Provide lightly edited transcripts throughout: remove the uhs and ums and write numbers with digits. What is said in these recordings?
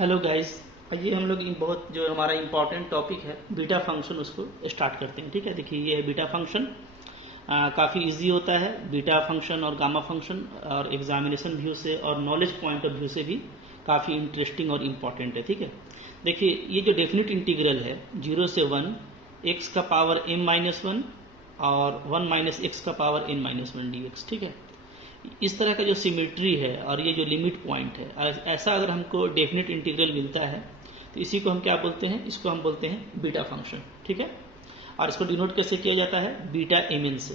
Hello guys. आइए हम लोग बहुत जो हमारा इम्पोर्टेंट टॉपिक है बीटा फंक्शन उसको स्टार्ट करते हैं। ठीक है, देखिए ये है बीटा फंक्शन। काफ़ी इजी होता है बीटा फंक्शन और गामा फंक्शन, और एग्जामिनेशन व्यू से और नॉलेज पॉइंट ऑफ व्यू से भी काफ़ी इंटरेस्टिंग और इम्पॉर्टेंट है। ठीक है, देखिए ये जो डेफिनेट इंटीग्रल है 0 से 1 एक्स का पावर m-1 और 1 माइनस एक्स का पावर n-1 dx। ठीक है, इस तरह का जो सिमेट्री है और ये जो लिमिट पॉइंट है, ऐसा अगर हमको डेफिनेट इंटीग्रल मिलता है तो इसी को हम क्या बोलते हैं, इसको हम बोलते हैं बीटा फंक्शन। ठीक है, और इसको डिनोट कैसे किया जाता है, बीटा mn से।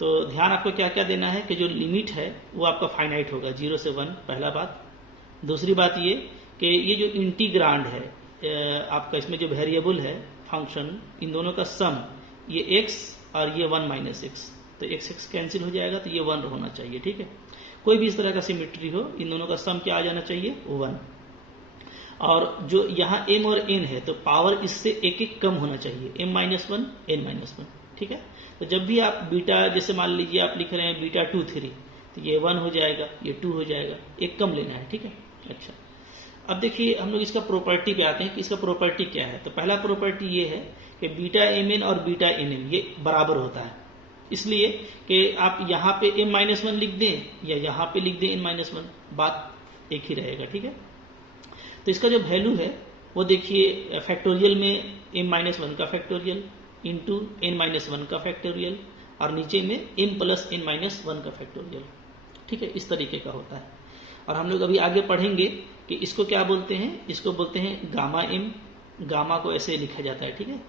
तो ध्यान आपको क्या क्या देना है कि जो लिमिट है वो आपका फाइनाइट होगा 0 से 1, पहला बात। दूसरी बात ये कि ये जो इंटीग्रांड है आपका, इसमें जो वेरिएबल है फंक्शन, इन दोनों का सम, ये x और ये 1 माइनस एक्स, तो एक्स एक्स कैंसिल हो जाएगा तो ये 1 होना चाहिए। ठीक है, कोई भी इस तरह का सिमेट्री हो, इन दोनों का सम क्या आ जाना चाहिए, 1। और जो यहाँ m और n है तो पावर इससे एक एक कम होना चाहिए, m-1 n-1। ठीक है, तो जब भी आप बीटा, जैसे मान लीजिए आप लिख रहे हैं बीटा 2 3, तो ये 1 हो जाएगा, ये 2 हो जाएगा, एक कम लेना है। ठीक है, अच्छा अब देखिए हम लोग इसका प्रॉपर्टी पे आते हैं कि इसका प्रॉपर्टी क्या है। तो पहला प्रॉपर्टी ये है कि बीटा mn और बीटा nm ये बराबर होता है, इसलिए कि आप यहाँ पे m-1 लिख दें या यहाँ पे लिख दें n-1, बात एक ही रहेगा। ठीक है, तो इसका जो वैल्यू है वो देखिए फैक्टोरियल में m-1 का फैक्टोरियल इंटू n-1 का फैक्टोरियल और नीचे में m प्लस n-1 का फैक्टोरियल। ठीक है, इस तरीके का होता है। और हम लोग अभी आगे पढ़ेंगे कि इसको क्या बोलते हैं, इसको बोलते हैं गामा m। गामा को ऐसे लिखा जाता है। ठीक है,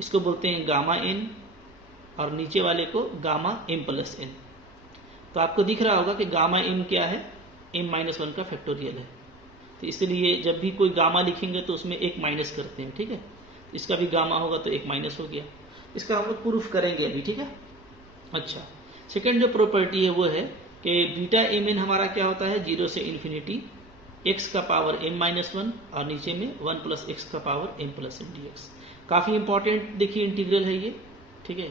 इसको बोलते हैं गामा n और नीचे वाले को गामा m प्लस n। तो आपको दिख रहा होगा कि गामा m क्या है, m-1 का फैक्टोरियल है। तो इसलिए जब भी कोई गामा लिखेंगे तो उसमें एक माइनस करते हैं। ठीक है, इसका भी गामा होगा तो एक माइनस हो गया। इसका हम लोग प्रूफ करेंगे अभी। ठीक है, अच्छा सेकेंड जो प्रॉपर्टी है वो है कि बीटा mn हमारा क्या होता है, 0 से इन्फिनिटी x का पावर m-1 और नीचे में 1 प्लस एक्स का power m plus n dx। काफ़ी इंपॉर्टेंट देखिए इंटीग्रल है ये। ठीक है,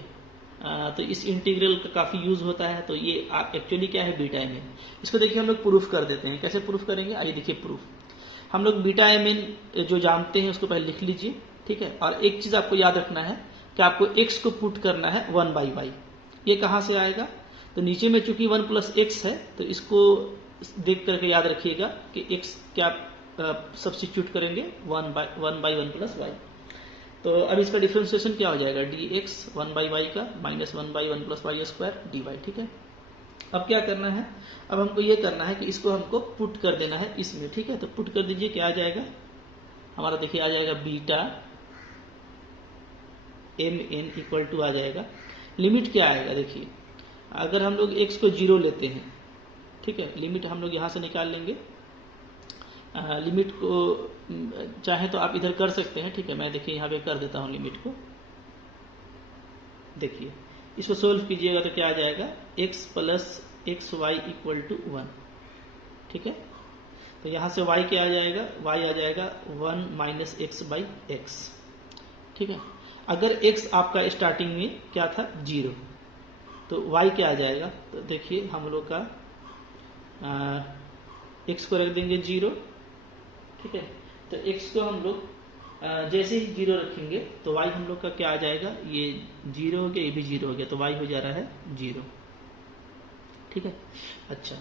तो इस इंटीग्रल का काफ़ी यूज होता है। तो ये एक्चुअली क्या है, बीटा mn। इसको देखिए हम लोग प्रूफ कर देते हैं। कैसे प्रूफ करेंगे, आइए देखिए प्रूफ। हम लोग बीटा mn जो जानते हैं उसको पहले लिख लीजिए। ठीक है, और एक चीज़ आपको याद रखना है कि आपको x को पुट करना है 1 बाई वाई। ये कहाँ से आएगा, तो नीचे में चूंकि 1 प्लस एक्स है तो इसको देख करके याद रखिएगा कि x क्या सब्सिट्यूट करेंगे 1 बाई 1 प्लस वाई। तो अब इसका डिफ्रेंसिएशन क्या हो जाएगा, डी एक्स 1 बाई वाई का minus 1 by 1 plus y square d y. ठीक है, अब क्या करना है, अब हमको ये करना है कि इसको हमको पुट कर देना है इसमें। ठीक है, तो पुट कर दीजिए, क्या आ जाएगा हमारा, देखिए आ जाएगा बीटा mn इक्वल टू आ जाएगा, लिमिट क्या आएगा, देखिए अगर हम लोग x को 0 लेते हैं, ठीक है, लिमिट हम लोग यहाँ से निकाल लेंगे। लिमिट को चाहे तो आप इधर कर सकते हैं। ठीक है, मैं देखिए यहाँ पे कर देता हूँ लिमिट को। देखिए इसको सोल्व कीजिएगा तो क्या आ जाएगा, x plus x y equal to 1। ठीक है, तो यहाँ से y क्या आ जाएगा, y आ जाएगा 1 माइनस एक्स बाई एक्स। ठीक है, अगर x आपका स्टार्टिंग में क्या था, 0, तो y क्या आ जाएगा, तो देखिए हम लोग का x को रख देंगे 0। ठीक है, तो x को हम लोग जैसे ही 0 रखेंगे तो y हम लोग का क्या आ जाएगा, ये 0 हो गया, ये भी 0 हो गया, तो y हो जा रहा है 0। ठीक है, अच्छा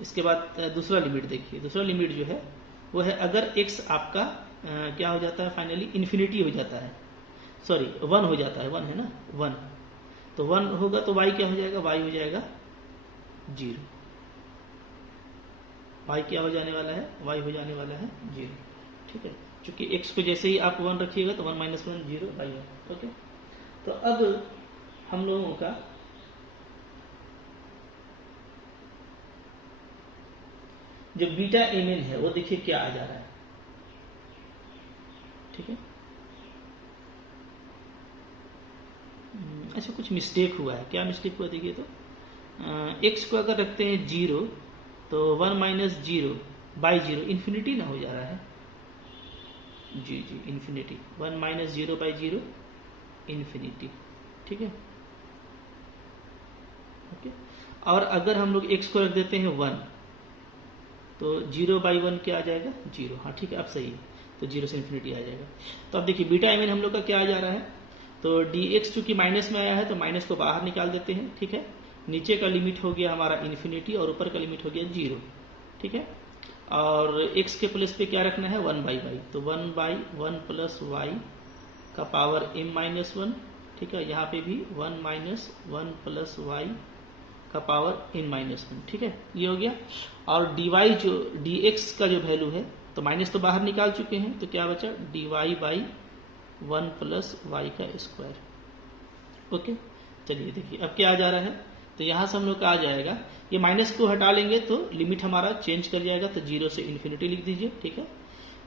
इसके बाद दूसरा लिमिट देखिए। दूसरा लिमिट जो है वो है अगर x आपका क्या हो जाता है, फाइनली इन्फिनिटी हो जाता है, सॉरी 1 हो जाता है, 1 है ना, 1, तो 1 होगा तो y क्या हो जाएगा, y हो जाएगा 0। y क्या हो जाने वाला है, y हो जाने वाला है 0। ठीक है, चूंकि x को जैसे ही आप 1 रखिएगा तो 1 माइनस 1 0 y है। ओके, तो अब हम लोगों का जो बीटा mn है वो देखिए क्या आ जा रहा है। ठीक है, अच्छा कुछ मिस्टेक हुआ है, क्या मिस्टेक हुआ देखिए, तो x को अगर रखते हैं 0 तो 1 माइनस 0 बाई 0 इन्फिनिटी ना हो जा रहा है, जी जी इन्फिनिटी, 1 माइनस 0 बाई 0 इन्फिनिटी। ठीक है, ओके, और अगर हम लोग x को रख देते हैं 1 तो 0/1 क्या आ जाएगा 0। हाँ ठीक है, अब सही है, तो 0 से इन्फिनिटी आ जाएगा। तो अब देखिए बीटा एम एन हम लोग का क्या आ जा रहा है, तो डी एक्स चूंकि माइनस में आया है तो माइनस को बाहर निकाल देते हैं। ठीक है, नीचे का लिमिट हो गया हमारा इन्फिनिटी और ऊपर का लिमिट हो गया 0। ठीक है, और x के प्लेस पे क्या रखना है 1/y, तो 1/1 प्लस वाई का पावर m-1। ठीक है, यहाँ पे भी 1 माइनस 1 प्लस वाई का पावर n-1। ठीक है, ये हो गया। और dy जो dx का जो वैल्यू है, तो माइनस तो बाहर निकाल चुके हैं, तो क्या बचा dy बाई 1 प्लस वाई का स्क्वायर। ओके, चलिए देखिए अब क्या आ जा रहा है, तो यहां से हम लोग का आ जाएगा, ये माइनस को हटा लेंगे तो लिमिट हमारा चेंज कर जाएगा, तो 0 से इन्फिनिटी लिख दीजिए। ठीक है,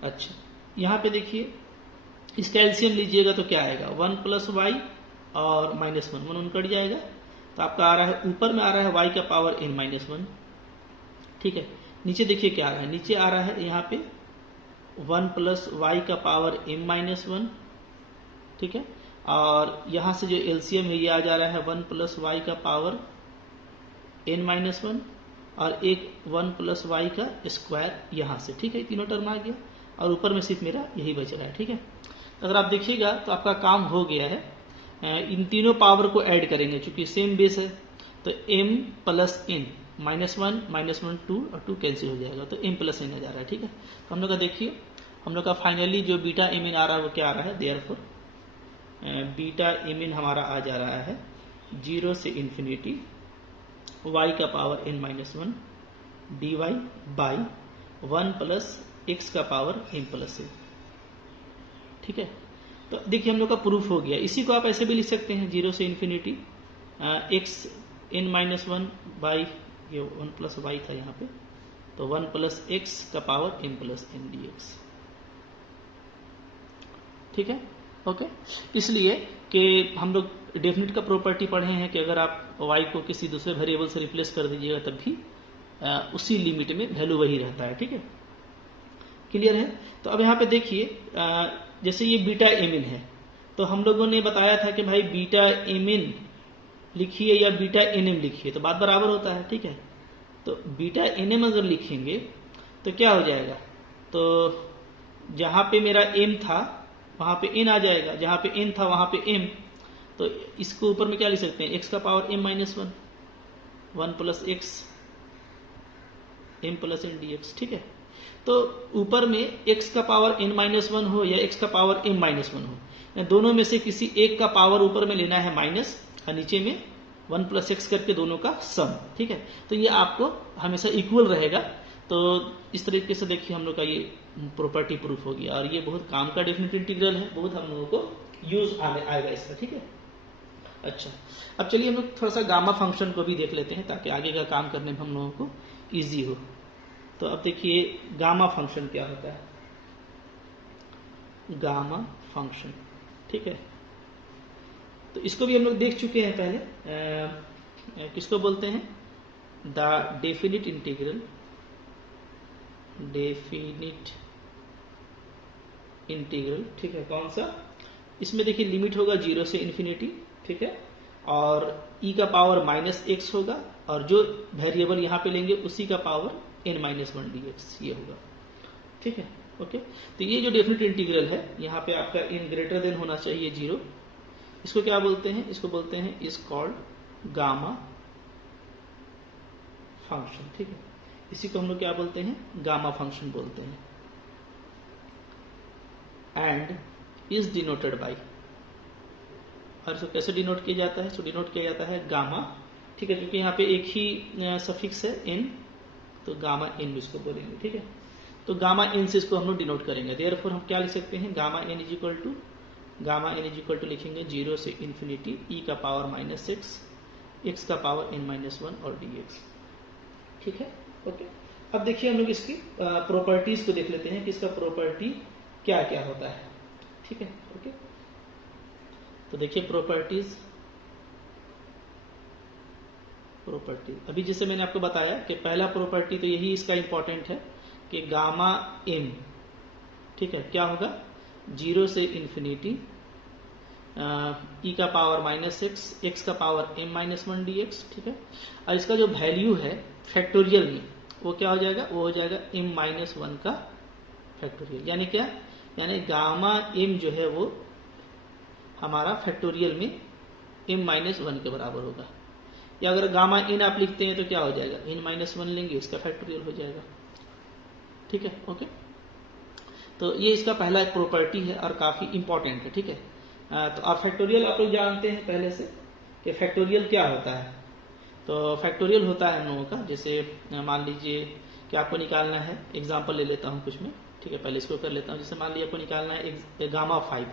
अच्छा यहाँ पे देखिए इसका एलसीएम लीजिएगा तो क्या आएगा 1 प्लस वाई और -1 1 कट जाएगा, तो आपका आ रहा है ऊपर में आ रहा है y का पावर n-1। ठीक है, नीचे देखिए क्या आ रहा है, नीचे आ रहा है यहाँ पे 1 प्लस वाई का पावर m-1। ठीक है, और यहां से जो एलसीएम है ये आ जा रहा है 1 प्लस वाई का पावर n-1 और एक 1 प्लस वाई का स्क्वायर यहां से। ठीक है, तीनों टर्म आ गया और ऊपर में सिर्फ मेरा यही बच रहा है। ठीक है, अगर आप देखिएगा तो आपका काम हो गया है। इन तीनों पावर को ऐड करेंगे, चूंकि सेम बेस है, तो m प्लस n -1 2 और 2 कैंसिल हो जाएगा, तो m प्लस n आ जा रहा है। ठीक है, तो हम लोग का देखिए हम लोग का फाइनली जो बीटा एम इन आ रहा है वो क्या आ रहा है, देयरफॉर बीटा एम इन हमारा आ जा रहा है 0 से इन्फिनिटी y का power n-1 dy by 1 plus x का पावर m प्लस n। ठीक है, तो देखिए हम लोग का प्रूफ हो गया। इसी को आप ऐसे भी लिख सकते हैं 0 से इन्फिनिटी x n-1 बाई ये 1 प्लस वाई था यहाँ पे, तो 1 प्लस x का power m plus n dx। ठीक है, ओके, इसलिए कि हम लोग डेफिनेट का प्रॉपर्टी पढ़े हैं कि अगर आप y को किसी दूसरे वेरिएबल से रिप्लेस कर दीजिएगा तब भी उसी लिमिट में वैल्यू वही रहता है। ठीक है, क्लियर है। तो अब यहाँ पे देखिए जैसे ये बीटा एम इन है, तो हम लोगों ने बताया था कि भाई बीटा एम इन लिखिए या बीटा एन एम लिखिए तो बात बराबर होता है। ठीक है, तो बीटा एन एम अगर लिखेंगे तो क्या हो जाएगा, तो जहां पे मेरा एम था वहां पे n आ जाएगा, जहां पे n था वहां पे m, तो इसको ऊपर में क्या लिख सकते हैं x का power m-1 1 plus x m plus n dx। ठीक है, तो ऊपर में x का पावर n-1 हो या x का पावर m-1 हो, दोनों में से किसी एक का पावर ऊपर में लेना है माइनस और नीचे में 1 प्लस x करके दोनों का सम। ठीक है, तो ये आपको हमेशा इक्वल रहेगा। तो इस तरीके से देखिए हम लोग का ये प्रॉपर्टी प्रूफ हो गया और ये बहुत काम का डेफिनेट इंटीग्रल है, बहुत हम लोगों को यूज आएगा इसका। ठीक है, अच्छा अब चलिए हम लोग थोड़ा सा गामा फंक्शन को भी देख लेते हैं ताकि आगे का काम करने में हम लोगों को इजी हो। तो अब देखिए गामा फंक्शन क्या होता है, गामा फंक्शन। ठीक है, तो इसको भी हम लोग देख चुके हैं पहले, किसको बोलते हैं, the definite integral, definite integral. ठीक है, कौन सा, इसमें देखिए लिमिट होगा 0 से इन्फिनिटी। ठीक है, और e का पावर -x होगा और जो वेरिएबल यहाँ पे लेंगे उसी का पावर n-1 dx ये होगा। ठीक है, ओके, तो ये जो डेफिनिट इंटीग्रल है यहाँ पे आपका n ग्रेटर देन होना चाहिए 0, इसको क्या बोलते हैं, इसको बोलते हैं इज कॉल्ड गामा फंक्शन। ठीक है, इसी को हम लोग क्या बोलते हैं, गामा फंक्शन बोलते हैं। एंड इज डिनोटेड बाई, और इसको कैसे डिनोट किया जाता है, इसको डिनोट किया जाता है गामा। ठीक है, क्योंकि यहाँ पे एक ही सफिक्स है n, तो गामा n इसको बोलेंगे। ठीक है, तो गामा n से इसको हम लोग डिनोट करेंगे। देयरफॉर हम क्या लिख सकते हैं, gamma n is equal to लिखेंगे 0 से इन्फिनिटी e का पावर -6 x का पावर n-1 और dx। ठीक है, ओके, अब देखिए हम लोग इसकी प्रॉपर्टीज को देख लेते हैं कि इसका प्रॉपर्टी क्या क्या होता है। ठीक है, ओके, तो देखिए प्रॉपर्टीज अभी जैसे मैंने आपको बताया कि पहला प्रॉपर्टी तो यही इसका इंपॉर्टेंट है कि गामा m, ठीक है, क्या होगा 0 से इन्फिनिटी e का पावर -6 x का पावर m-1 dx। ठीक है, और इसका जो वैल्यू है फैक्टोरियल में वो क्या हो जाएगा, वो हो जाएगा m माइनस 1 का फैक्टोरियल। यानी क्या, यानी गामा m जो है वो हमारा फैक्टोरियल में m माइनस 1 के बराबर होगा। या अगर गामा इन आप लिखते हैं तो क्या हो जाएगा, n माइनस 1 लेंगे, इसका फैक्टोरियल हो जाएगा। ठीक है, ओके। तो ये इसका पहला एक प्रॉपर्टी है और काफी इंपॉर्टेंट है। ठीक है, तो आप फैक्टोरियल आप लोग जानते हैं पहले से कि फैक्टोरियल क्या होता है। तो फैक्टोरियल होता है हम लोगों का, जैसे मान लीजिए कि आपको निकालना है, एग्जांपल ले लेता हूं कुछ में। ठीक है, पहले इसको कर लेता हूं। जैसे मान लीजिए आपको निकालना है गामा 5।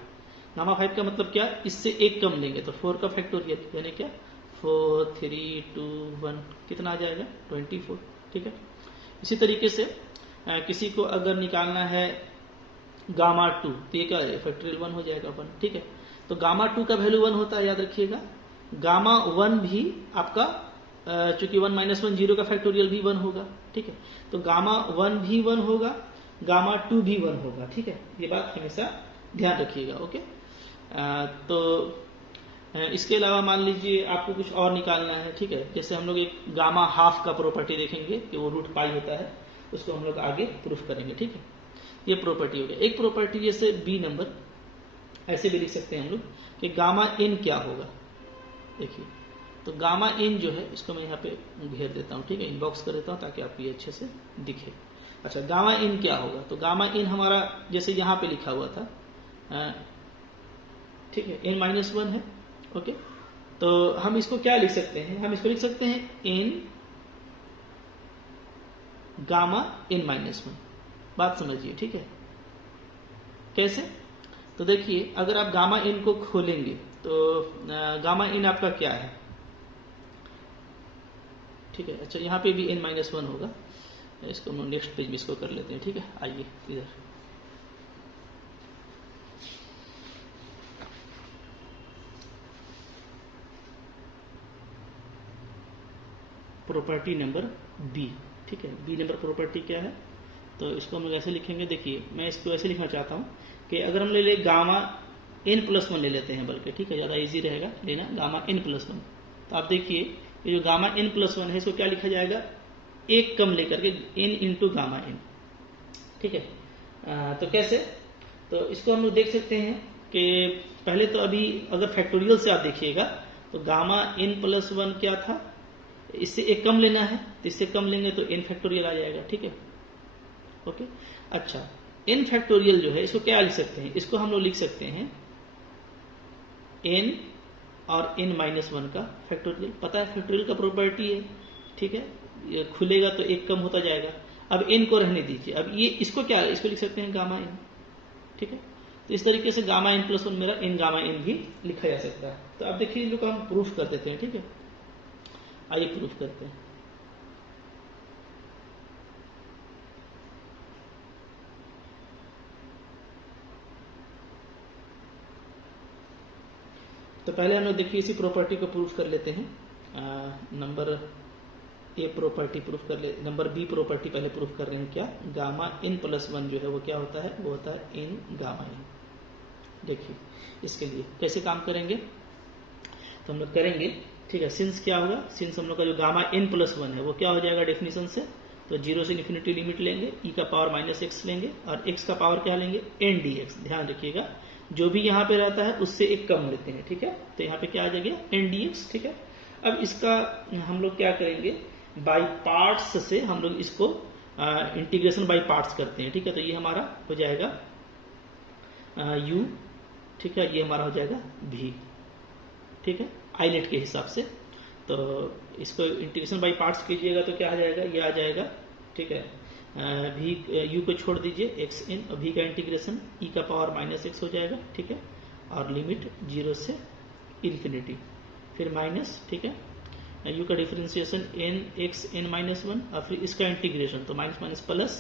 गामा 5 का मतलब क्या, इससे एक कम लेंगे तो 4 का फैक्टोरियल, यानी क्या 4 3 2 1 कितना आ जाएगा 24। ठीक है, इसी तरीके से किसी को अगर निकालना है गामा 2 तो ये क्या है, फैक्टोरियल 1 हो जाएगा 1। ठीक है, तो गामा 2 का वैल्यू 1 होता है, याद रखिएगा। गामा 1 भी आपका चूंकि 1 माइनस 1 जीरो का फैक्टोरियल भी 1 होगा। ठीक है, तो गामा 1 भी 1 होगा, गामा 2 भी 1 होगा। ठीक है, ये बात हमेशा ध्यान रखिएगा। ओके, तो इसके अलावा मान लीजिए आपको कुछ और निकालना है। ठीक है, जैसे हम लोग एक गामा हाफ का प्रॉपर्टी देखेंगे कि वो रूट पाई होता है, उसको हम लोग आगे प्रूफ करेंगे। ठीक है, ये प्रॉपर्टी हो गया। एक प्रॉपर्टी जैसे बी नंबर, ऐसे भी लिख सकते हैं हम लोग कि गामा इन क्या होगा। देखिए, तो गामा इन जो है इसको मैं यहाँ पे घेर देता हूँ। ठीक है, इनबॉक्स कर देता हूँ ताकि आपको ये अच्छे से दिखे। अच्छा, गामा इन क्या होगा, तो गामा इन हमारा जैसे यहाँ पे लिखा हुआ था, ठीक है, n माइनस 1 है। ओके, तो हम इसको क्या लिख सकते हैं, हम इसको लिख सकते हैं n गामा n माइनस 1। बात समझिए। ठीक है, कैसे, तो देखिए अगर आप गामा इन को खोलेंगे तो गामा इन आपका क्या है। ठीक है, अच्छा यहाँ पे भी n माइनस 1 होगा, इसको हम नेक्स्ट पेज में इसको कर लेते हैं। ठीक है, आइए इधर, प्रॉपर्टी नंबर बी। ठीक है, बी नंबर प्रॉपर्टी क्या है, तो इसको हम लोग ऐसे लिखेंगे। देखिए मैं इसको ऐसे लिखना चाहता हूँ कि अगर हम ले ले गामा n प्लस 1 ले लेते हैं, बल्कि ठीक है ज़्यादा इजी रहेगा लेना गामा n प्लस 1। तो आप देखिए ये जो गामा n प्लस 1 है इसको क्या लिखा जाएगा, एक कम लेकर के n इंटू गामा n। ठीक है, तो कैसे, तो इसको हम लोग देख सकते हैं कि पहले तो अभी अगर फैक्टोरियल से आप देखिएगा तो गामा n प्लस 1 क्या था, इससे एक कम लेना है, तो इससे कम लेंगे तो n फैक्टोरियल आ जाएगा। ठीक है, ओके। अच्छा, n फैक्टोरियल जो है इसको क्या लिख सकते हैं, इसको हम लोग लिख सकते हैं n और n माइनस 1 का फैक्टोरियल। पता है फैक्टोरियल का प्रॉपर्टी है। ठीक है, ये खुलेगा तो एक कम होता जाएगा। अब n को रहने दीजिए, अब ये इसको क्या, इसको लिख सकते हैं गामा n। ठीक है, तो इस तरीके से गामा n प्लस 1 मेरा n गामा n भी लिखा जा सकता है। तो अब देखिए इन लोग को हम प्रूफ कर देते हैं। ठीक है, आइए प्रूफ करते हैं। तो पहले हम लोग देखिए इसी प्रॉपर्टी को प्रूफ कर लेते हैं। नंबर ए प्रॉपर्टी प्रूफ कर ले, नंबर बी प्रॉपर्टी पहले प्रूफ कर रहे हैं। क्या, गामा इन प्लस 1 जो है वो क्या होता है, वो होता है इन गामा इन। देखिए इसके लिए कैसे काम करेंगे, तो हम लोग करेंगे। ठीक है, सिंस क्या होगा, सिंस हम लोग का जो गामा इन प्लस 1 है वो क्या हो जाएगा डेफिनेशन से, तो 0 से इन्फिनिटी लिमिट लेंगे, e का पावर माइनस x लेंगे और x का पावर क्या लेंगे n dx। ध्यान रखिएगा जो भी यहाँ पे रहता है उससे एक कम लेते हैं। ठीक है, तो यहाँ पे क्या आ जाएगा n dx। ठीक है, अब इसका हम लोग क्या करेंगे, बाई पार्ट्स से हम लोग इसको इंटीग्रेशन बाई पार्ट्स करते हैं। ठीक है, तो ये हमारा हो जाएगा u। ठीक है, ये हमारा हो जाएगा v। ठीक है, आईनेट के हिसाब से। तो इसको इंटीग्रेशन बाई पार्ट्स कीजिएगा तो क्या आ जाएगा, ये आ जाएगा। ठीक है, v u को छोड़ दीजिए x इन, और v का इंटीग्रेशन e का पावर माइनस x हो जाएगा। ठीक है, और लिमिट 0 से इन्फिनिटी, फिर माइनस। ठीक है, u का differentiation n x n minus 1 और फिर इसका इंटीग्रेशन, तो माइनस माइनस प्लस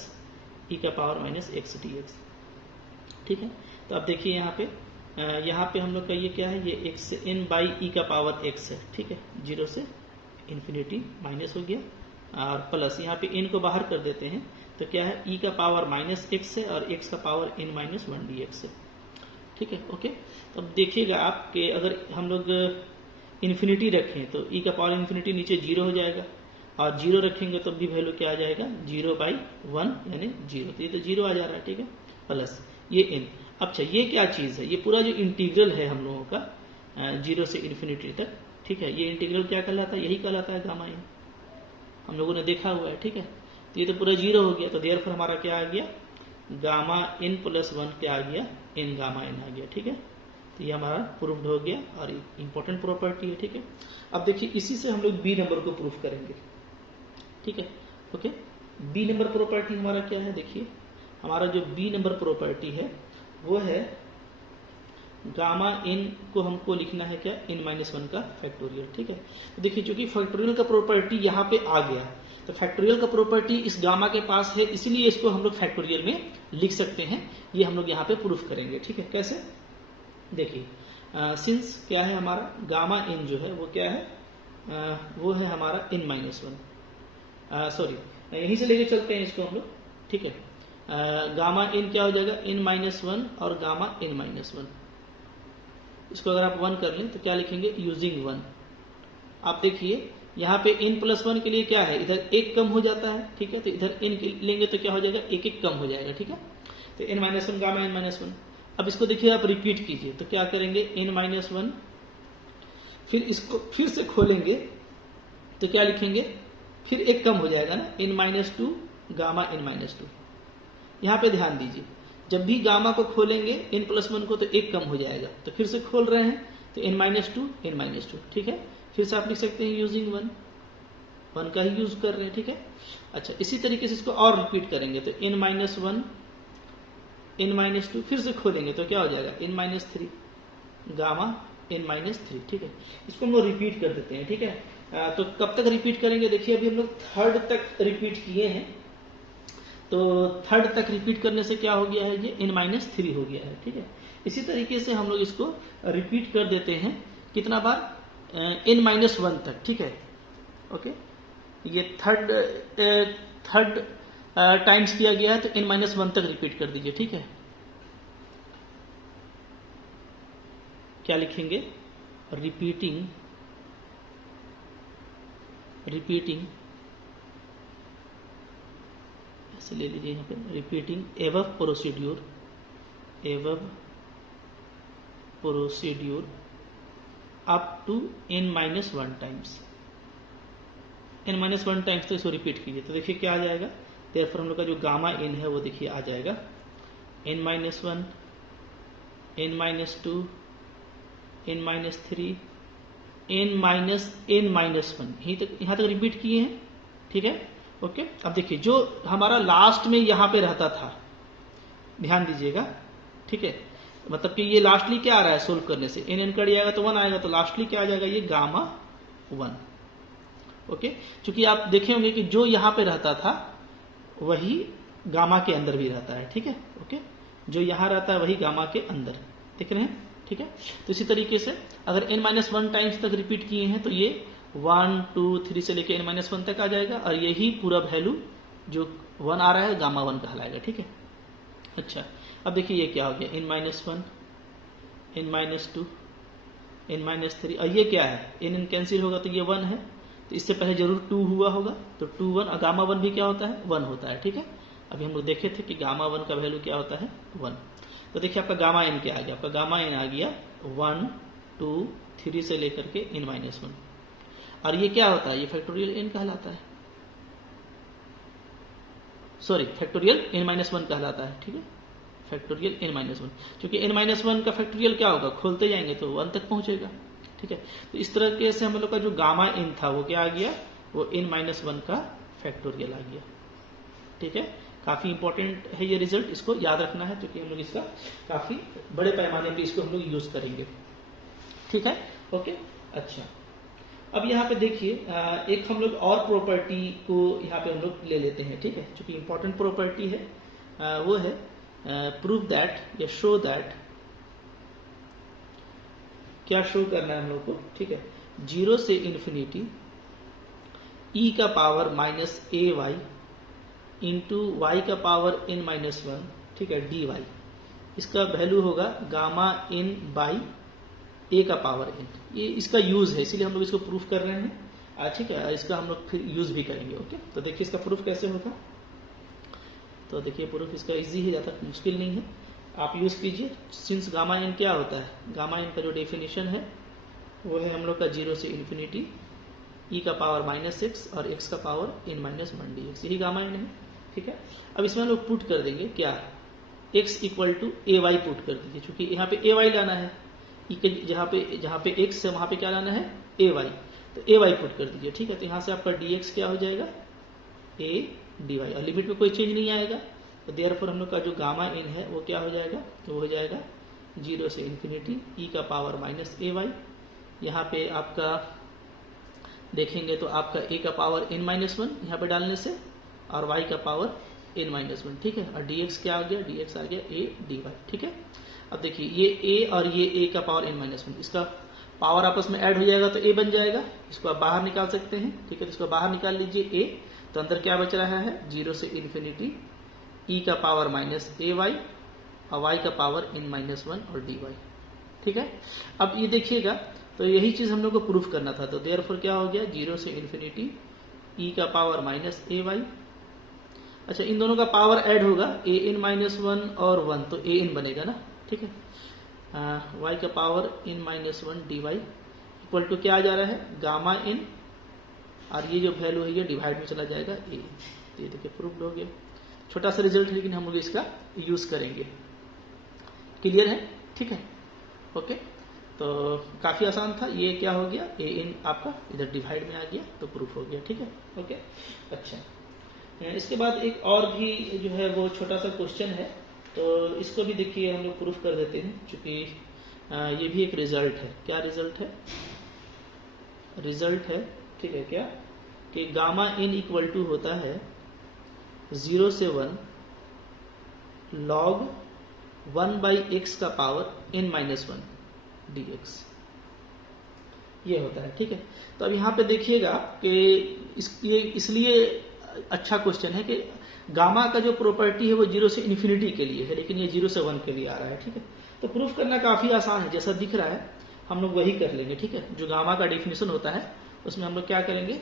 e का पावर माइनस x dx। ठीक है, तो अब देखिए यहाँ पे हम लोग का ये क्या है, ये एक्स एन बाई ई का पावर एक्स है। ठीक है, 0 से इन्फिनिटी माइनस हो गया और प्लस, यहाँ पे एन को बाहर कर देते हैं तो क्या है, ई का पावर माइनस एक्स है और एक्स का power n minus 1 d x है। ठीक है, ओके। तो अब देखिएगा आप कि अगर हम लोग इन्फिनिटी रखें तो ई का पावर इन्फिनिटी नीचे 0 हो जाएगा और 0 रखेंगे तब भी वैल्यू क्या आ जाएगा 0/1 यानी 0, तो ये तो 0 आ जा रहा है, ठीक है, प्लस ये n। अच्छा ये क्या चीज़ है, ये पूरा जो इंटीग्रल है हम लोगों का 0 से इन्फिनिटी तक, ठीक है, ये इंटीग्रल क्या कहलाता है, यही कहलाता है गामा इन, हम लोगों ने देखा हुआ है, ठीक है। तो ये तो पूरा 0 हो गया, तो देयरफॉर हमारा क्या आ गया गामा इन प्लस 1 क्या आ गया इन गामा इन आ गया, ठीक है। तो ये हमारा प्रूव्ड हो गया और इंपॉर्टेंट प्रॉपर्टी है, ठीक है। अब देखिए इसी से हम लोग बी नंबर को प्रूफ करेंगे, ठीक है, ओके। बी नंबर प्रॉपर्टी हमारा क्या है, देखिए हमारा जो बी नंबर प्रॉपर्टी है वो है गामा इन को हमको लिखना है क्या n-1 का फैक्टोरियल, ठीक है। तो देखिए चूंकि फैक्टोरियल का प्रॉपर्टी यहाँ पे आ गया, तो फैक्टोरियल का प्रॉपर्टी इस गामा के पास है, इसीलिए इसको हम लोग फैक्टोरियल में लिख सकते हैं। ये हम लोग यहाँ पे प्रूफ करेंगे, ठीक है। कैसे, देखिए सिंस क्या है हमारा गामा इन जो है वो क्या है वो है हमारा n-1, सॉरी यहीं से लेके चलते हैं इसको हम लोग, ठीक है। गामा इन क्या हो जाएगा n-1 और गामा n-1, इसको अगर आप 1 कर लें तो क्या लिखेंगे यूजिंग 1। आप देखिए यहाँ पे n+1 के लिए क्या है, इधर एक कम हो जाता है, ठीक है, तो इधर n लेंगे तो क्या हो जाएगा एक एक कम हो जाएगा, ठीक है। तो n-1 गामा n-1, अब इसको देखिए आप रिपीट कीजिए तो क्या करेंगे n-1, फिर इसको फिर से खोलेंगे तो क्या लिखेंगे, फिर एक कम हो जाएगा ना n-2 गामा n-2। यहाँ पे ध्यान दीजिए जब भी गामा को खोलेंगे n+1 को तो एक कम हो जाएगा, तो फिर से खोल रहे हैं तो n-2, ठीक है। फिर से आप लिख सकते हैं यूजिंग 1 का ही यूज कर रहे हैं, ठीक है। अच्छा इसी तरीके से इसको और रिपीट करेंगे तो n-1 n-2, फिर से खोलेंगे तो क्या हो जाएगा n-3 गामा n-3, ठीक है। इसको हम लोग रिपीट कर देते हैं, ठीक है। तो कब तक रिपीट करेंगे, देखिए अभी हम लोग थर्ड तक रिपीट किए हैं, तो थर्ड तक रिपीट करने से क्या हो गया है ये n-3 हो गया है, ठीक है। इसी तरीके से हम लोग इसको रिपीट कर देते हैं कितना बार n-1 तक, ठीक है, ओके। ये थर्ड टाइम्स किया गया है तो n-1 तक रिपीट कर दीजिए, ठीक है। क्या लिखेंगे रिपीटिंग ऐसे ले लीजिए यहाँ पे repeating above procedure up to n-1 times, n-1 times तो इसको रिपीट कीजिए तो देखिए क्या आ जाएगा, देयरफॉर हम लोग का जो गामा इन है वो देखिए आ जाएगा n-1 n-2 n-3 n-1 यहाँ तक रिपीट किए हैं, ठीक है, ओके। अब देखिए जो हमारा लास्ट में यहाँ पे रहता था, ध्यान दीजिएगा, ठीक है, मतलब कि ये लास्टली क्या आ रहा है सोल्व करने से n कट जाएगा तो 1 आएगा, तो लास्टली क्या आ जाएगा ये गामा 1, ओके। क्योंकि आप देखे होंगे कि जो यहाँ पे रहता था वही गामा के अंदर भी रहता है, ठीक है, ओके। जो यहाँ रहता है वही गामा के अंदर, देख रहे हैं, ठीक है। तो इसी तरीके से अगर n-1 टाइम्स तक रिपीट किए हैं तो ये 1 2 3 से लेके n-1 तक आ जाएगा, और यही पूरा वैल्यू जो 1 आ रहा है गामा 1 कहलाएगा, ठीक है। अच्छा अब देखिए ये क्या हो गया n-1 n-2 n-3, और ये क्या है n कैंसिल होगा तो ये 1 है, तो इससे पहले जरूर 2 हुआ होगा, तो 2 1 और गामा 1 भी क्या होता है 1 होता है, ठीक है। अभी हम लोग देखे थे कि गामा 1 का वैल्यू क्या होता है 1। तो देखिए आपका गामा n क्या आ गया, आपका गामा n आ गया 1 2 3 से लेकर के n-1, और ये क्या होता है ये फैक्टोरियल n कहलाता है, सॉरी फैक्टोरियल n-1 कहलाता है, ठीक है, फैक्टोरियल n-1, क्योंकि n-1 का फैक्टोरियल क्या होगा खोलते जाएंगे तो 1 तक पहुंचेगा, ठीक है। तो इस तरह के से हम लोग का जो गामा n था वो क्या आ गया, वो n-1 का फैक्टोरियल आ गया, ठीक है। काफी इंपॉर्टेंट है ये रिजल्ट, इसको याद रखना है क्योंकि हम लोग इसका काफी बड़े पैमाने पे इसको हम लोग यूज करेंगे, ठीक है, ओके। अच्छा अब यहाँ पे देखिए एक हम लोग और प्रॉपर्टी को यहाँ पे हम लोग ले लेते हैं, ठीक है, क्योंकि इंपॉर्टेंट प्रॉपर्टी है वो है प्रूव दैट या शो दैट, क्या शो करना है हम लोग को, ठीक है, 0 से इन्फिनिटी e का पावर माइनस ए वाई इंटू वाई का पावर n-1, ठीक है, dy, इसका वैल्यू होगा गामा n बाई ए का पावर n। ये इसका यूज है इसीलिए हम लोग इसको प्रूफ कर रहे हैं। ठीक है, इसका हम लोग फिर यूज भी करेंगे। ओके, तो देखिए इसका प्रूफ कैसे होगा। तो देखिए प्रूफ इसका इजी है, ज़्यादा मुश्किल नहीं है, आप यूज कीजिए। सिंस गामा इन क्या होता है, गामा इन का जो डेफिनेशन है वो है हम लोग का 0 से इन्फिनिटी e का पावर -x और x का पावर n-1 dx, यही गामा इन है। ठीक है, अब इसमें हम लोग पुट कर देंगे क्या, x equal to a y put कर दीजिए, क्योंकि यहाँ पे ए वाई लाना है, e के जहाँ पे x है वहाँ पे क्या लाना है, ए वाई, तो ए वाई पुट कर दीजिए। ठीक है, तो यहाँ से आपका dx क्या हो जाएगा, a dy, और लिमिट में कोई चेंज नहीं आएगा, तो देयरफॉर हम लोग का जो गामा इन है वो क्या हो जाएगा, तो वो हो जाएगा 0 से इन्फिनिटी e का पावर -ay, यहाँ पे आपका देखेंगे तो आपका a का पावर n-1 यहाँ पे डालने से, और y का पावर n-1। ठीक है, और dx क्या आ गया, dx आ गया a dy। ठीक है, अब देखिए ये a और ये a का पावर n-1, इसका पावर आपस में ऐड हो जाएगा तो a बन जाएगा, इसको आप बाहर निकाल सकते हैं। ठीक है, तो इसको बाहर निकाल लीजिए a, तो अंदर क्या बच रहा है, 0 से इन्फिनिटी e का पावर -ay और y का पावर n-1 और dy। ठीक है, अब ये देखिएगा, तो यही चीज हम लोग को प्रूफ करना था, तो देयरफॉर क्या हो गया, 0 से इन्फिनिटी e का पावर -ay। अच्छा, इन दोनों का पावर ऐड होगा, an-1 और 1, तो an बनेगा ना। ठीक है, y का power n-1 dy equal to क्या आ जा रहा है, गामा इन, और ये जो वैल्यू है ये डिवाइड में चला जाएगा a। ये देखिए प्रूफ हो गया, छोटा सा रिजल्ट है लेकिन हम लोग इसका यूज करेंगे। क्लियर है, ठीक है, ओके। तो काफी आसान था, ये क्या हो गया, ए इन आपका इधर डिवाइड में आ गया, तो प्रूफ हो गया। ठीक है, ओके। अच्छा, इसके बाद एक और भी जो है वो छोटा सा क्वेश्चन है, तो इसको भी देखिए हम लोग प्रूफ कर देते हैं, क्योंकि ये भी एक रिजल्ट है। क्या रिजल्ट है, रिजल्ट है, ठीक है, क्या कि गामा इन इक्वल टू होता है 0 से 1 log 1/x का पावर n-1 dx, ये होता है। ठीक है, तो अब यहाँ पे देखिएगा कि ये इसलिए अच्छा क्वेश्चन है कि गामा का जो प्रॉपर्टी है वो 0 से इन्फिनिटी के लिए है, लेकिन ये 0 से 1 के लिए आ रहा है। ठीक है, तो प्रूफ करना काफी आसान है, जैसा दिख रहा है हम लोग वही कर लेंगे। ठीक है, जो गामा का डेफिनेशन होता है उसमें हम लोग क्या करेंगे,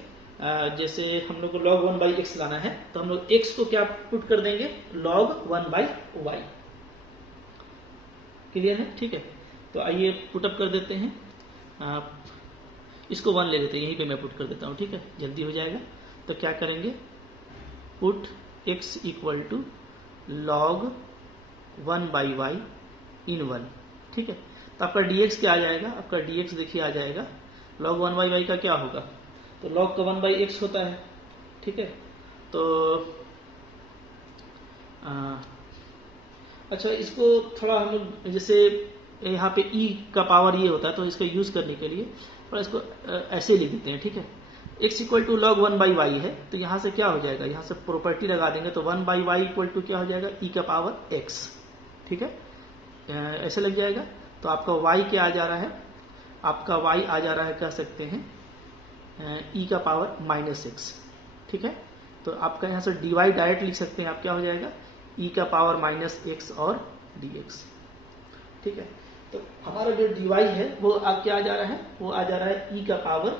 जैसे हम लोग को log 1/x लाना है, तो हम लोग x को क्या पुट कर देंगे, log 1/y। क्लियर है, ठीक है, तो आइए पुटअप कर देते हैं, इसको 1 ले लेते हैं, यहीं पे मैं पुट कर देता हूँ। ठीक है, जल्दी हो जाएगा। तो क्या करेंगे, put x equal to log 1/y इन 1। ठीक है, तो आपका dx क्या आ जाएगा, आपका dx देखिए आ जाएगा, log 1/y का क्या होगा, तो log का 1/x होता है। ठीक है, तो अच्छा, इसको थोड़ा हम लोग जैसे यहाँ पे e का पावर ये होता है, तो इसको यूज करने के लिए थोड़ा इसको ऐसे लिख देते हैं। ठीक है, x equal to log 1/y है, तो यहाँ से क्या हो जाएगा, यहाँ से प्रॉपर्टी लगा देंगे, तो 1/y इक्वल टू क्या हो जाएगा, e का पावर x। ठीक है, ऐसे लग जाएगा, तो आपका y क्या आ जा रहा है, आपका y आ जा रहा है, कह सकते हैं e का पावर -x। ठीक है, तो आपका यहाँ से dy डायरेक्ट लिख सकते हैं आप, क्या हो जाएगा, e का पावर -x और dx। ठीक है, तो हमारा जो dy है वो अब क्या आ जा रहा है, वो आ जा रहा है e का पावर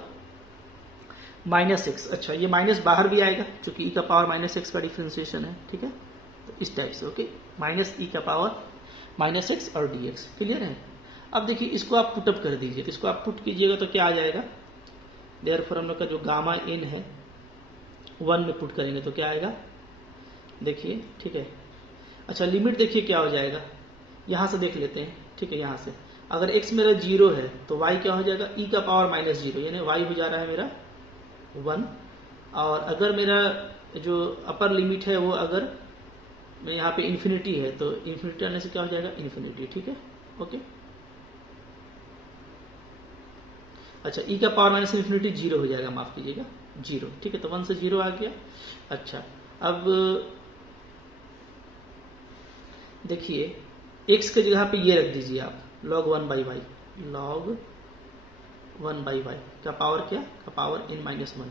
-x। अच्छा, ये माइनस बाहर भी आएगा क्योंकि e का पावर -x का डिफरेंशिएशन है। ठीक है, तो इस टाइप से, ओके, -e का पावर -x और dx। क्लियर है। अब देखिए इसको आप पुटअप कर दीजिए, तो इसको आप पुट कीजिएगा तो क्या आ जाएगा, देयरफॉर हम लोग का जो गामा इन है 1 में पुट करेंगे तो क्या आएगा, देखिए। ठीक है, अच्छा, लिमिट देखिए क्या हो जाएगा, यहां से देख लेते हैं। ठीक है, यहां से अगर x मेरा 0 है तो y क्या हो जाएगा, e का पावर -0, यानी y हो जा रहा है मेरा 1। और अगर मेरा जो अपर लिमिट है वो अगर मैं यहाँ पे इन्फिनिटी है, तो इन्फिनिटी आने से क्या हो जाएगा, इन्फिनिटी। ठीक है, ओके। अच्छा, e का पावर -इन्फिनिटी 0 हो जाएगा, माफ कीजिएगा 0। ठीक है, तो 1 से 0 आ गया। अच्छा, अब देखिए x के जगह पे ये रख दीजिए आप, log 1/y, log 1/y का पावर क्या, का पावर n-1।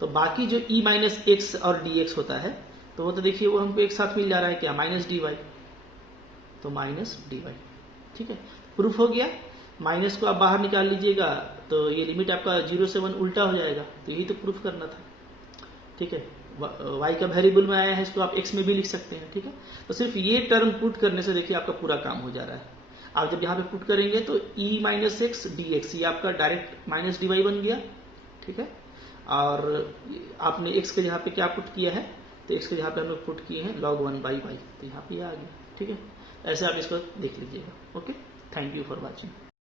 तो बाकी जो e-x और dx होता है, तो वो तो देखिए वो हमको एक साथ मिल जा रहा है, क्या, -dy, तो -dy। ठीक है, प्रूफ हो गया। माइनस को आप बाहर निकाल लीजिएगा तो ये लिमिट आपका 0 से 1 उल्टा हो जाएगा। तो यही तो प्रूफ करना था, ठीक है। y का वेरिएबल में आया है, इसको आप x में भी लिख सकते हैं, ठीक है। तो सिर्फ ये टर्म पुट करने से देखिए आपका पूरा काम हो जा रहा है। आप जब यहाँ पे पुट करेंगे तो e minus x D x, ये आपका डायरेक्ट माइनस डी वाई बन गया, ठीक है। और आपने x के यहाँ पे क्या पुट किया है, तो x के यहाँ पे हमने पुट किए हैं log 1 बाई वाई, तो यहाँ पे आ गया, ठीक है। ऐसे आप इसको देख लीजिएगा। Okay, thank you for watching.